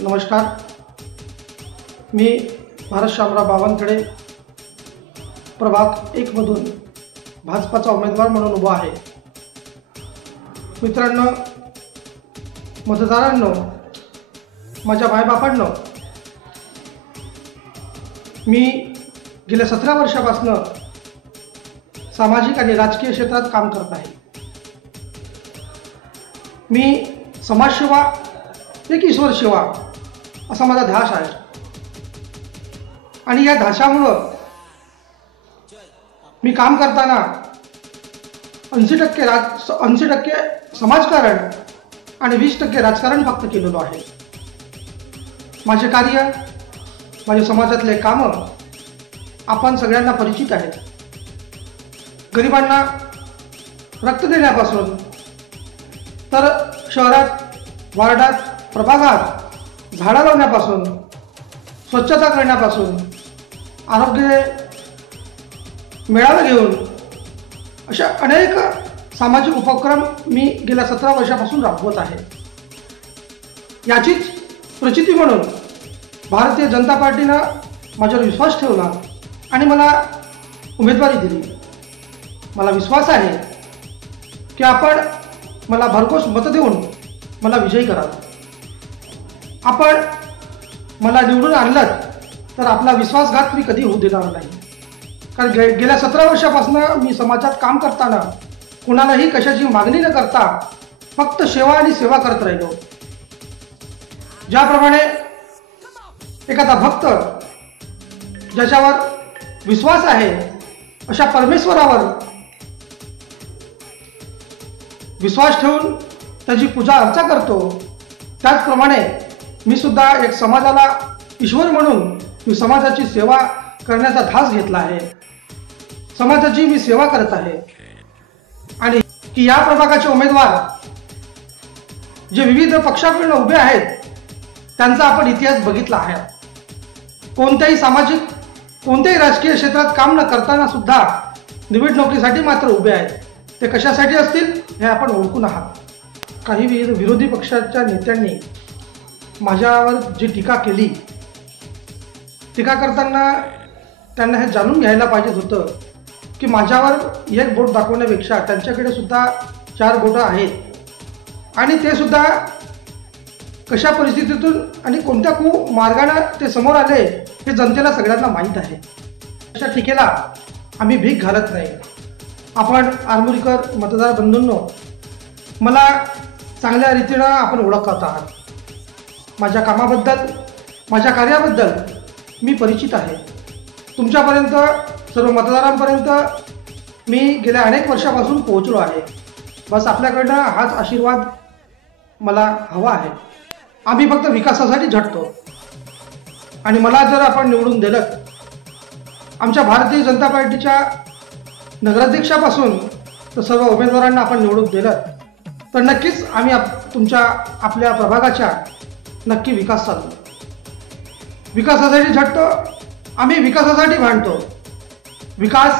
नमस्कार. मी भारत शामराव बावनकडे प्रभाग एकमधून भाजपाचा उमेदवार म्हणून उभा आहे. मित्रांनो मतदारांनो माझ्या मायबापांनो मी गेल्या सतरा वर्षापासनं सामाजिक आणि राजकीय क्षेत्रात काम करत आहे. मी समाजसेवा एक ईश्वर सेवा असा माझा ध्यास आहे. आणि या ध्यासामुळं मी काम करताना ऐंशी टक्के राज ऐंशी टक्के समाजकारण आणि वीस टक्के राजकारण फक्त केलेलो आहे. माझे कार्य माझ्या समाजातले कामं आपण सगळ्यांना परिचित आहेत. गरिबांना रक्त देण्यापासून तर शहरात वार्डात प्रभागात झाडं लावण्यापासून स्वच्छता करण्यापासून आरोग्य मेळावे घेऊन अशा अनेक सामाजिक उपक्रम मी गेल्या सतरा वर्षापासून राबवत आहे. याचीच प्रचिती म्हणून भारतीय जनता पार्टीनं माझ्यावर विश्वास ठेवला आणि मला उमेदवारी दिली. मला विश्वास आहे की आपण मला भरघोस मतं देऊन मला विजयी करावं आपण मला निवडून आणलं तर आपला विश्वासघात मी कधी होऊ देणार नाही. कारण गे गेल्या सतरा वर्षापासून मी समाजात काम करताना कुणालाही कशाची मागणी न करता फक्त सेवा आणि सेवा करत राहिलो. ज्याप्रमाणे एखादा भक्त ज्याच्यावर विश्वास आहे अशा परमेश्वरावर विश्वास ठेवून त्याची पूजा अर्चा करतो त्याचप्रमाणे मी सुद्धा एक समाजाला ईश्वर म्हणून मी समाजाची सेवा करण्याचा धास घेतला आहे. समाजाची मी सेवा करत आहे. आणि की या प्रभागाचे उमेदवार जे विविध पक्षाकडून उभे आहेत त्यांचा आपण इतिहास बघितला आहे. कोणत्याही सामाजिक कोणत्याही राजकीय क्षेत्रात काम न करताना सुद्धा निवडणुकीसाठी मात्र उभे आहेत. ते कशासाठी असतील हे आपण ओळखून आहात. काही विविध विरोधी पक्षाच्या नेत्यांनी माझ्यावर जी टीका केली टीका करताना त्यांना हे जाणून घ्यायला पाहिजे होतं की माझ्यावर एक बोट दाखवण्यापेक्षा त्यांच्याकडे सुद्धा चार बोटं आहेत. आणि ते सुद्धा कशा परिस्थितीतून आणि कोणत्या कु मार्गाने ते समोर आले हे जनतेला सगळ्यांना माहीत आहे. अशा टीकेला आम्ही भीक घालत नाही. आपण आरमोरीकर मतदार बंधूंनो मला चांगल्या रीतीनं आपण ओळखत आहात. माझ्या कामाबद्दल माझ्या कार्याबद्दल मी परिचित आहे. तुमच्यापर्यंत सर्व मतदारांपर्यंत मी गेल्या अनेक वर्षापासून पोहोचलो आहे. बस आपल्याकडनं हाच आशीर्वाद मला हवा आहे. आम्ही फक्त विकासासाठी झटतो. आणि मला जर आपण निवडून दिलं आमच्या भारतीय जनता पार्टीच्या नगराध्यक्षापासून तर सर्व उमेदवारांना आपण निवडून दिलं तर नक्कीच आम्ही आप तुमच्या आपल्या प्रभागाच्या नक्की विकास साधतो विकासासाठी झटतो आम्ही विकासासाठी भांडतो. विकास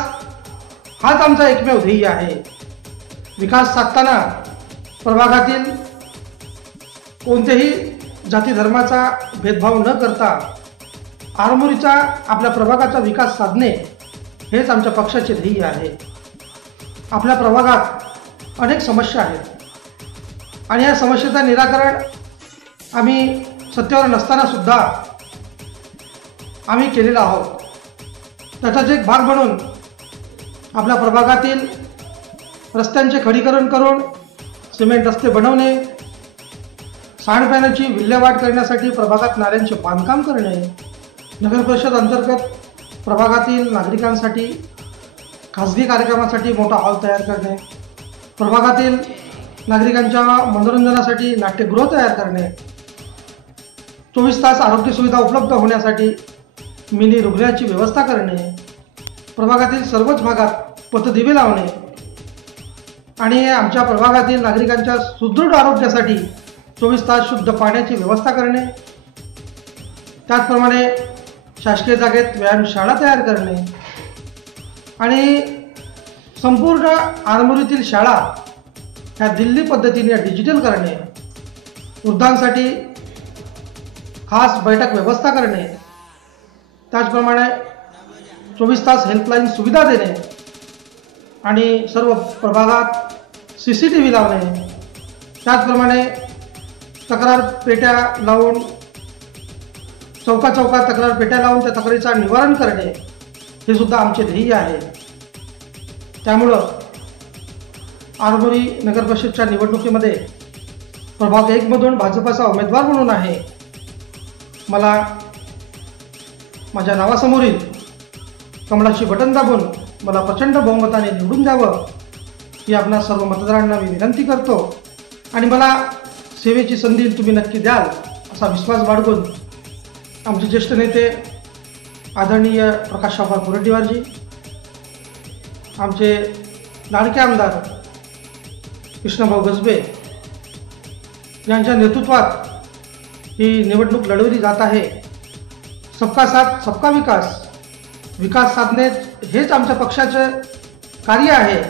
हाच आमचा एकमेव ध्येय आहे. विकास साधताना प्रभागातील कोणत्याही जाती धर्माचा भेदभाव न करता आरमोरीचा आपल्या प्रभागाचा विकास साधणे हेच आमच्या पक्षाचे ध्येय आहे. आपल्या प्रभागात अनेक समस्या आहेत. आणि या समस्येचा निराकरण आम्ही सत्तेवर नसताना सुद्धा आम्ही केलेला आहोत. त्याचाच एक भाग म्हणून आपल्या प्रभागातील रस्त्यांचे खडीकरण करून सिमेंट रस्ते बनवणे सांडपाण्याची विल्हेवाट करण्यासाठी प्रभागात नाल्यांचे बांधकाम करणे नगर परिषद अंतर्गत प्रभागातील नागरिकांसाठी खाजगी कार्यक्रमासाठी मोठा हॉल तयार करणे प्रभागातील नागरिकांच्या मनोरंजनासाठी नाट्यगृह तयार करणे चोवीस तास आरोग्य सुविधा उपलब्ध होण्यासाठी मिनी रुग्णाची व्यवस्था करणे प्रभागातील सर्वच भागात पथदिवे लावणे आणि आमच्या प्रभागातील नागरिकांच्या सुदृढ आरोग्यासाठी चोवीस तास शुद्ध पाण्याची व्यवस्था करणे त्याचप्रमाणे शासकीय जागेत व्यायामशाळा तयार करणे आणि संपूर्ण आरमोरीतील शाळा ह्या दिल्ली पद्धतीने डिजिटल करणे. वृद्धांसाठी खास बैठक व्यवस्था करणे त्याचप्रमाणे चोवीस तास हेल्पलाईन सुविधा देणे आणि सर्व प्रभागात सी सी टी व्ही लावणे त्याचप्रमाणे तक्रार पेट्या लावून चौका चौका तक्रार पेट्या लावून त्या तक्रारीचा निवारण करणे हे सुद्धा आमचे ध्येय आहे. त्यामुळं आरमोरी नगर परिषदच्या निवडणुकीमध्ये प्रभाग एकमधून भाजपाचा उमेदवार म्हणून आहे. मला माझ्या नावासमोरील कमळाची बटन दाबून मला प्रचंड बहुमताने निवडून द्यावं ही आपणा सर्व मतदारांना मी विनंती करतो. आणि मला सेवेची संधी तुम्ही नक्की द्याल असा विश्वास बाळगून आमचे ज्येष्ठ नेते आदरणीय प्रकाश प्रकाशराव मुरड्डीवारजी आमचे लाडके आमदार कृष्णभाऊ गजबे यांच्या नेतृत्वात ही निवडणूक लढवली जात आहे. सबका साथ सबका विकास. विकास साधणे हेच आमच्या पक्षाचे कार्य आहे.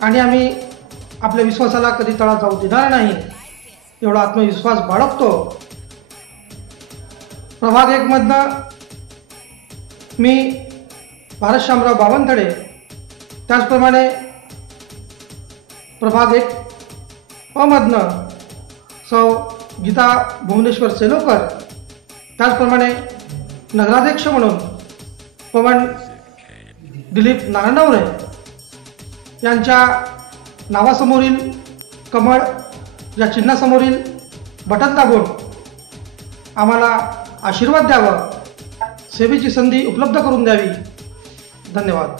आणि आम्ही आपल्या विश्वासाला कधी तळा जाऊ देणार नाही. एवढा आत्मविश्वास बाळगतो. प्रभाग एकमधनं मी भारत शामराव बावनथडे त्याचप्रमाणे प्रभाग एक अमधनं सौ गीता भुवनेश्वर सेलोकर त्याचप्रमाणे नगराध्यक्ष म्हणून पवन दिलीप नारायणवरे यांच्या नावासमोरील कमळ या चिन्हासमोरील बटन दाबून आम्हाला आशीर्वाद द्यावं सेवेची संधी उपलब्ध करून द्यावी. धन्यवाद.